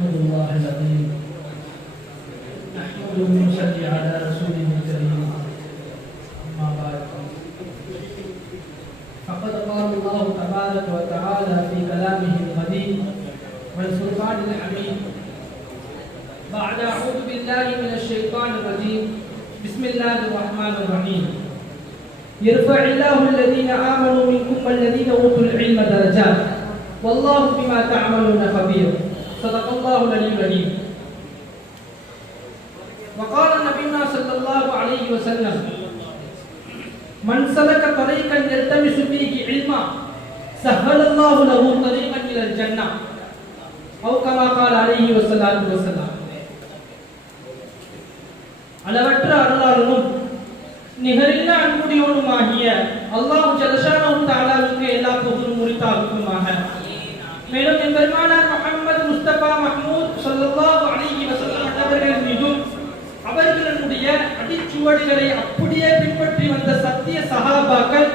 أحمد الله العظيم. نحمده ونصلي على رسوله الكريم. أما بعد. فقد قال الله تبارك وتعالى في كلامه القديم والفرقان الحميد. بعد أعوذ بالله من الشيطان الرجيم. بسم الله الرحمن الرحيم. يرفع الله الذين آمنوا منكم والذين أوتوا العلم درجات. والله بما تعملون خبير. صدق الله العلي العليم وقال نبينا صلى الله عليه وسلم من سلك طريقا يلتمس فيه علما سهل الله له طريقا الى الجنه او كما قال عليه والصلاه والسلام அளவற்ற அருளாளனும் நிகரில்லா அன்புடையோனுமாகிய அல்லாஹ் ஜலஷானு தாலாவுக்கு எல்லா புகழும் உரித்தாகுமாக மேலும் என் பெருமானார் முஹம்மது முஸ்தபா மஹமூத் ஸல்லல்லாஹு அலைஹி வஸல்லம் அவர்கள் மீதும் அவர்களுடைய அடிச்சுவடுகளை அப்படியே பின்பற்றி வந்த சத்திய சஹாபாக்கள்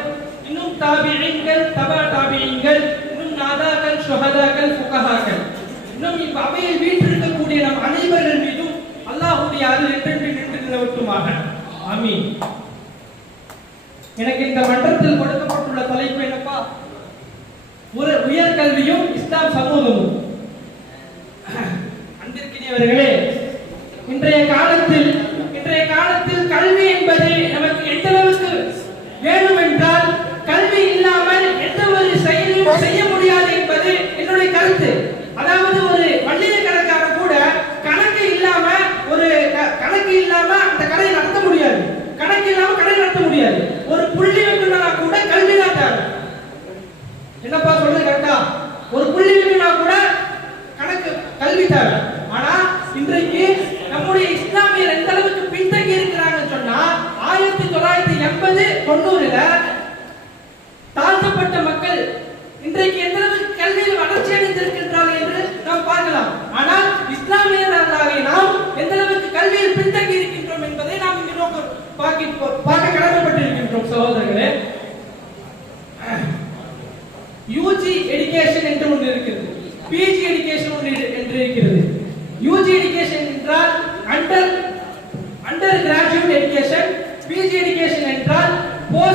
இன்னும் தாபியங்கள் தபா தாபியங்கள் இன்னும் நாதாக்கள் சுஹதாக்கள் புகஹாக்கள் இன்னும் இப்ப அவையில் வீற்றிருக்கக்கூடிய நம் அனைவர்கள் மீதும் அல்லாஹுடைய அருள் என்றென்று நின்று நிலவட்டுமாக. ஆமீன். எனக்கு இந்த மன்றத்தில் கொடுக்கப்பட்டுள்ள தலைப்பு எனக்கு உயர்கல்வியும் இஸ்லாம் சமூகமும். அன்பிற்கினியவர்களே இன்றைய காலத்தில் இன்றைய காலத்தில் கல்வி என்பது நமக்கு எந்த அளவுக்கு வேணும் என்றால் கல்வி இல்லாமல் எந்த ஒரு செயலையும் செய்ய முடியாது என்பது என்னுடைய கருத்து அதாவது ஒரு வள்ளிய கணக்காரர் கூட கணக்கு இல்லாம ஒரு க- கணக்கு இல்லாம அந்த கடையை நடத்த முடியாது கணக்கு இல்லாம கடை நடத்த முடியாது ஒரு புள்ளி வைக்கணும்னா கூட கல்வி தான் தேவை என்னப்பா சொல்றது கரெக்டா ஒரு புள்ளி வைக்கணும்னா கூட கணக்கு கல்வி தேவை. ஆனா இன்றைக்கு நம்முடைய இஸ்லாமியர் எந்த அளவுக்கு பின்தங்கி இருக்கிறாங்கன்னு சொன்னா ஆயிரத்தி தொள்ளாயிரத்தி எண்பது தொண்ணூறுல தாழ்த்தப்பட்ட மக்கள் இன்றைக்கு எந்த அளவுக்கு கல்வியில் வளர்ச்சி அடைந்திருக்கின்றார்கள் என்று நாம் பார்க்கலாம். ஆனால் இஸ்லாமியர்களாக நாம் எந்த அளவுக்கு கல்வியில் பின்தங்கி இருக்கின்றோம் என்பதை நாம் இங்கு நோக்க பார்க்க பார்க்க கடமைப்பட்டிருக்கின்றோம் சகோதரர்களே யூஜி எடுகேஷன் என்று ஒன்று இருக்கிறது பிஜி எடுகேஷன் ஒன்று இரு- என்று இருக்கிறது யூஜி எடுகேஷன் என்றால் under under graduate education PG education என்றால்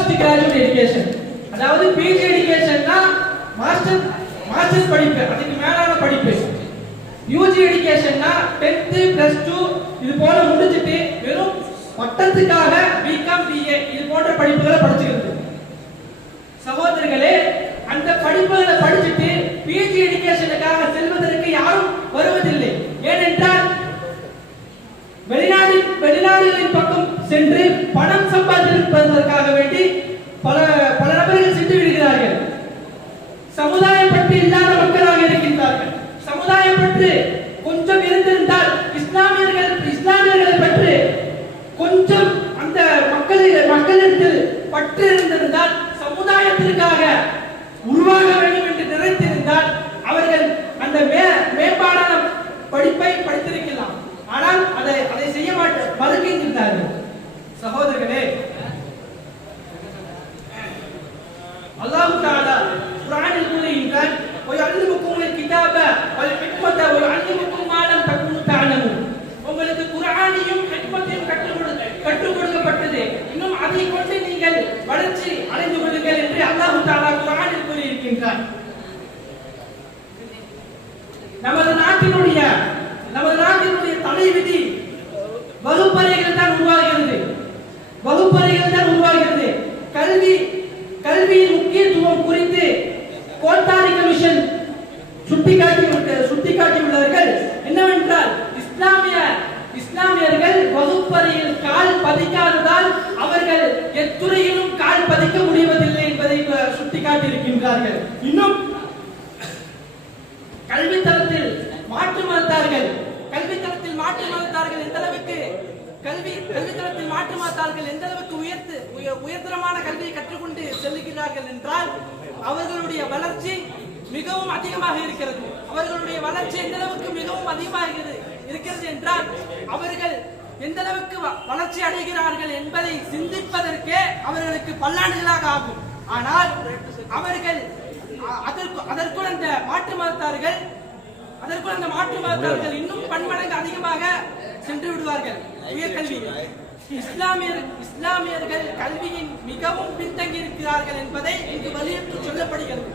போஸ்ட் கிராஜுவேட் எஜுகேஷன் அதாவது பிஜி எஜுகேஷன்னா மாஸ்டர் மாஸ்டர் படிப்பு அதுக்கு மேலான படிப்பு. யூஜி எஜுகேஷன்னா 10th பிளஸ் டூ இது போல முடிச்சுட்டு வெறும் பட்டத்துக்காக பிகாம் பிஏ இது போன்ற படிப்புகளை படிச்சுக்கிறது. சகோதரர்களே அந்த படிப்புகளை நாட்டினுடைய நமது நாட்டினுடைய தலைவிதி வகுப்பறைகள் தான் உருவாகிறது. வகுப்பறைகள் தான் உருவாகிறது. கல்வி கல்வியின் முக்கியத்துவம் குறித்து கோட்டாரி கமிஷன் சுட்டிக்காட்டி சுட்டிக்காட்டியுள்ளார்கள் என்னவென்றால் இஸ்லாமிய இஸ்லாமியர்கள் வகுப்பறையில் கால் பதிக்காததால் அவர்கள் எத்துறையிலும் கால் பதிக்க முடிவதில்லை என்பதை அஹ், சுட்டிக்காட்டியிருக்கின்றார்கள். இன்னும் கல்வி தரத்தில் மாற்று மதத்தார்கள். கல்வி தரத்தில் மாற்று மதத்தார்கள் எந்த அளவுக்கு கல்வி கல்வி தரத்தில் மாற்று மதத்தார்கள் எந்த அளவுக்கு உயர்த்து உயர்தரமான கல்வியை கற்றுக்கொண்டு செல்லுகிறார்கள் என்றால் அவர்களுடைய வளர்ச்சி மிகவும் அதிகமாக இருக்கிறது. அவர்களுடைய வளர்ச்சி எந்த அளவுக்கு மிகவும் அதிகமாக இருக்கிறது என்றால் அவர்கள் எந்த அளவுக்கு வ- வளர்ச்சி அடைகிறார்கள் என்பதை சிந்திப்பதற்கே அவர்களுக்கு பல்லாண்டுகளாக ஆகும். ஆனால் அவர்கள் அதற்கு அதற்குள் அந்த மாற்று மதத்தார்கள் அதற்குள் அந்த மாற்று மதத்தவர்கள் இன்னும் பன்மடங்கு அதிகமாக சென்று விடுவார்கள். உயர்கல்வி இஸ்லாமியர் இஸ்லாமியர்கள் கல்வியின் மிகவும் பின்தங்கி இருக்கிறார்கள் என்பதை இங்கு வலியுறுத்தி சொல்லப்படுகிறது.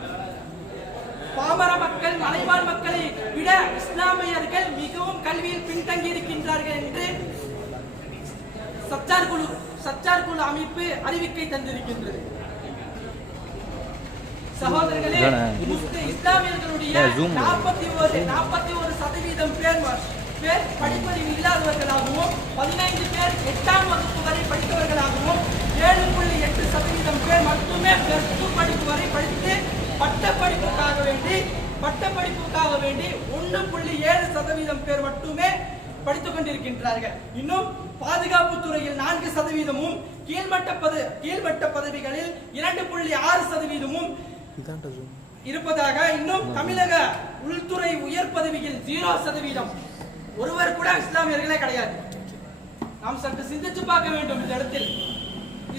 பாமர மக்கள் மலைவாழ் மக்களை விட இஸ்லாமியர்கள் மிகவும் கல்வியில் பின்தங்கி இருக்கின்றார்கள் என்று சச்சார் குழு சச்சார் குழு அமைப்பு அறிவிக்கை தந்திருக்கின்றது. சகோதரர்களே இஸ்லாமியர்களுடைய. நாற்பத்தி ஒரு நாற்பத்தி ஒரு சதவீதம் பேர் படிப்பறிவு இல்லாதவர்களாகவும் பதினைந்து பேர் எட்டாம் வகுப்பு வரை படித்தவர்களாகவும் ஏழு புள்ளி எட்டு சதவீதம் பேர் மட்டுமே பிளஸ் டூ படிப்பு வரை படித்து வேண்டி பட்ட படிப்புக்காக வேண்டி ஒன்று புள்ளி ஏழு சதவீதம் பேர் மட்டுமே படித்துக் கொண்டிருக்கின்றார்கள் இன்னும் பாதுகாப்பு துறையில் நான்கு சதவீதமும் கீழ்மட்ட பத கீழ்மட்ட பதவிகளில் இரண்டு புள்ளி ஆறு சதவீதமும் இருப்பதாக இன்னும் தமிழக உள்துறை உயர் பதவியில் ஜீரோ சதவீதம். ஒருவர் கூட இஸ்லாமியர்களே கிடையாது. நாம் சற்று சிந்திச்சு பார்க்க வேண்டும் இந்த இடத்தில்.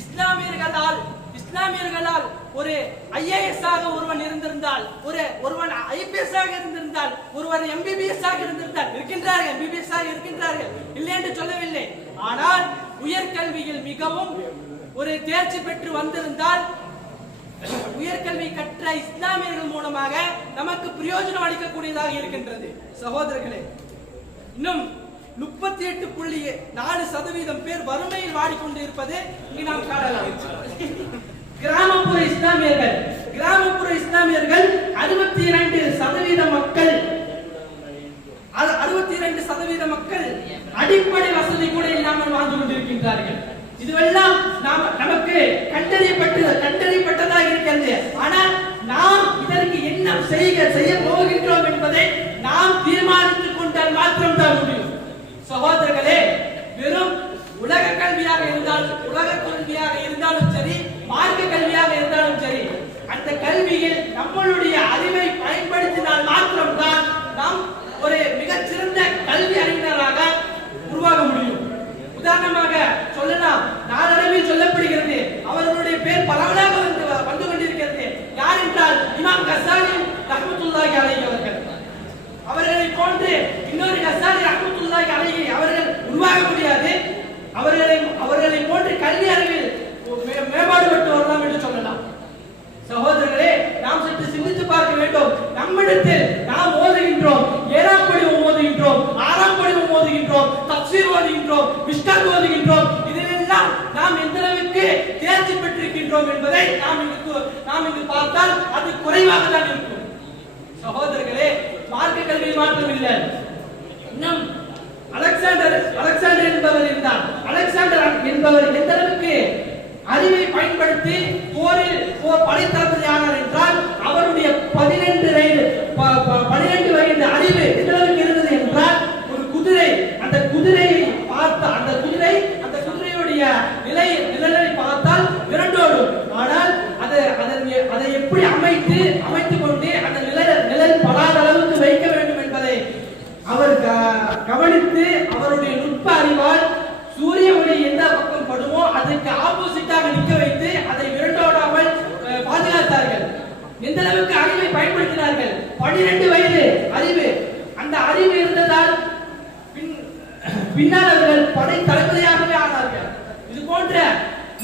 இஸ்லாமியர்களால் இஸ்லாமியர்களால் ஒரு ஐஏஎஸ் ஆக ஒருவன் இருந்திருந்தால் ஒரு ஒருவன் ஐபிஎஸ் ஆக இருந்திருந்தால் ஒருவர் எம்பிபிஎஸ் ஆக இருந்திருந்தால் இருக்கின்றார்கள் எம்பிபிஎஸ் ஆக இருக்கின்றார்கள். இல்லை என்று சொல்லவில்லை. ஆனால் உயர்கல்வியில் மிகவும் ஒரு தேர்ச்சி பெற்று வந்திருந்தால் உயர்கல்வி கற்ற இஸ்லாமியர்கள் மூலமாக நமக்கு பிரயோஜனம் அளிக்கக்கூடியதாக இருக்கின்றது. சகோதரர்களே இன்னும் முப்பத்தி எட்டு புள்ளி நாலு சதவீதம் பேர் வறுமையில் வாடிக்கொண்டு இருப்பது இங்கு நாம் காணலாம். கிராமப்புற இஸ்லாமியர்கள் கிராமப்புற இஸ்லாமியர்கள் அறுபத்தி இரண்டு சதவீத மக்கள் அறுபத்தி இரண்டு சதவீத மக்கள் அடிப்படை வசதி கூட இல்லாமல் வாழ்ந்து கொண்டிருக்கின்றார்கள். இதுவெல்லாம் நாம் நமக்கு கண்டறியப்பட்டு கண்டறியப்பட்டதாக இருக்கிறது. ஆனால் நாம் இதற்கு என்ன செய்க செய்ய போகின்றோம் என்பதை நாம் தீர்மானித்துக் கொண்டால் மாத்திரம் தான் முடியும். சகோதரர்களே வெறும் உலக கல்வியாக இருந்தாலும் உலக கல்வியாக இருந்தாலும் சரி மார்க்க கல்வியாக இருந்தாலும் சரி அந்த கல்வியில் நம்மளுடைய அறிவை பயன்படுத்தினால் மாத்திரம்தான் நாம் ஒரு மிகச்சிறந்த கல்வி அறிஞராக உருவாக முடியும் உதாரணமாக சொல்லலாம் நாளடைவில் சொல்லப்படுகிறது அவர்களுடைய பேர் பரவலாக வந்து வந்து கொண்டிருக்கிறது யார் என்றால் இமாம் கசாலி ரஹ்மத்துல்லாஹி அலைஹி அவர்கள் அவர்களை போன்று இன்னொரு கசாலி ரஹ்மத்துல்லாஹி அலைஹி அவர்கள் உருவாக முடியாது அவர்களை அவர்களை போன்று கல்வி அறிவில் மே- மேம்பாடு பெற்று வரலாம் என்று சொல்லலாம் சகோதரர்களே நாம் சற்று சிந்தித்து பார்க்க வேண்டும் நம்மிடத்தில் நாம் ஓதுகின்றோம் ஏழாம் படிவம் ஓதுகின்றோம் ஆறாம் படிவம் ஓதுகின்றோம் தப்சீர் ஓதுகின்றோம் மிஸ்டாக் ஓதுகின்றோம் இதிலெல்லாம் நாம் எந்த அளவுக்கு தேர்ச்சி பெற்றிருக்கின்றோம் என்பதை நாம் இங்கு நாம் இங்கு பார்த்தால் அது குறைவாக தான் இருக்கும். சகோதரர்களே மார்க்க கல்வி மாற்றம் இல்லை இன்னும் அலெக்சாண்டர் அலெக்சாண்டர் என்பவர் இருந்தார். அலெக்சாண்டர் என்பவர் எந்த அளவுக்கு அறிவை பயன்படுத்தி போரில் போர் படைத்தளபதி ஆனார் என்றால் அவருடைய பதினெண்டு வயது ப- ப- வயது அறிவு எந்த அளவுக்கு இருந்தது என்றால் ஒரு குதிரை அந்த குதிரையை பார்த்த அந்த குதிரை அந்த குதிரையுடைய நிலை நிழலை பார்த்தால் விரண்டோடும் ஆனால் அதை அதன் எ- அதை எப்படி அமைத்து அமைத்துக் கொண்டு அந்த நிழல் நிழல் படாத அளவுக்கு வைக்க வேண்டும் என்பதை அவர் க- கவனித்து அவருடைய நுட்ப அறிவால் சூரிய ஒளி எந்த பக்கம் அதற்கு ஆப்போசிட்டாக நிற்க வைத்து அதை விரண்டோடாமல் பாதுகாத்தார்கள். எந்த அளவுக்கு அறிவை பயன்படுத்தினார்கள்? பனிரெண்டு வயது அறிவு. அந்த அறிவு இருந்ததால் பின் பின்னால் அவர்கள் படை தளபதியாகவே ஆனார்கள். இது போன்ற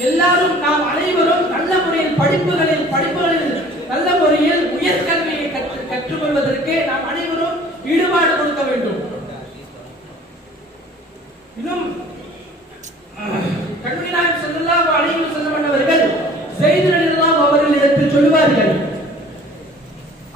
எல்லாரும் நாம் அனைவரும் நல்ல முறையில் படிப்புகளில் படிப்புகளில் நல்ல முறையில் உயர்கல்வியை கற்று கற்றுக்கொள்வதற்கு நாம் அனைவரும் ஈடுபாடு கொடுக்க வேண்டும் இன்னும் கண்மணிநாயகம் ஸல்லல்லாஹு அலைஹி வஸல்லம் அவர்கள் ஸைத் ரலியல்லாஹு அவர்கள் இடத்தில் சொல்வார்கள்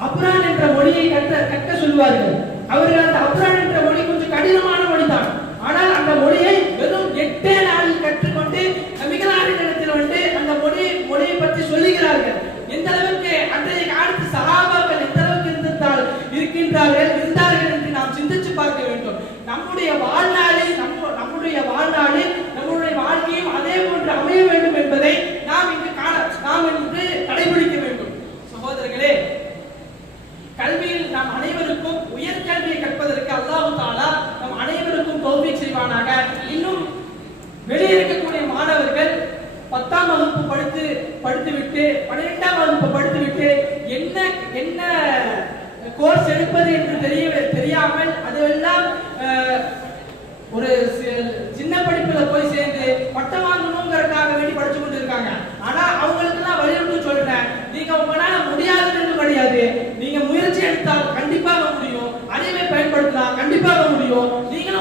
அப்ரான் என்ற மொழியை கற்ற கற்க சொல்வார்கள் அவர்கள் அந்த அப்ரான் என்ற மொழி கொஞ்சம் கடினமான மொழிதான் ஆனால் அந்த மொழியை வெறும் எட்டே நாளில் கற்றுக்கொண்டு நபிகளாரின் இடத்தில் வந்து அந்த மொழி மொழியை பற்றி சொல்லுகிறார்கள் எந்த அளவுக்கு அன்றைய காலத்து சகாபாக்கள் எந்த அளவுக்கு இருந்திருந்தால் இருக்கின்றார்கள் இருந்தார்கள் என்று நாம் சிந்திச்சு பார்க்க வேண்டும் நம்முடைய வாழ்நாளில் நம்ம நம்முடைய வாழ்நாளில் நம்முடைய வாழ்க்கையும் அதே போன்று அமைய வேண்டும் என்பதை நாம் இங்கு காண நாம் இன்று கடைபிடிக்க வேண்டும் சகோதரர்களே கல்வியில் நாம் அனைவருக்கும் உயர்கல்வியை கற்பதற்கு அல்லாஹ் தாலா நம் அனைவருக்கும் தௌஃபீக் செய்வானாக இன்னும் வெளியே இருக்கக்கூடிய மாணவர்கள் பத்தாம் வகுப்பு படித்து படித்துவிட்டு பன்னிரெண்டாம் வகுப்பு படித்துவிட்டு என்ன கோர்ஸ் எடுப்பது என்று தெரிய தெரியாமல் அதெல்லாம் ஒரு சி- சின்ன படிப்புல போய் சேர்ந்து பட்டம் வாங்கணுங்கிறதுக்காக வேண்டி படிச்சு கொண்டு இருக்காங்க ஆனா அவங்களுக்கு எல்லாம் வலியுறுத்தி சொல்றேன். நீங்க உங்களால முடியாதுன்னு கிடையாது. நீங்க முயற்சி எடுத்தால் கண்டிப்பாக முடியும். அறிவை பயன்படுத்தலாம் கண்டிப்பாக முடியும். நீங்களும்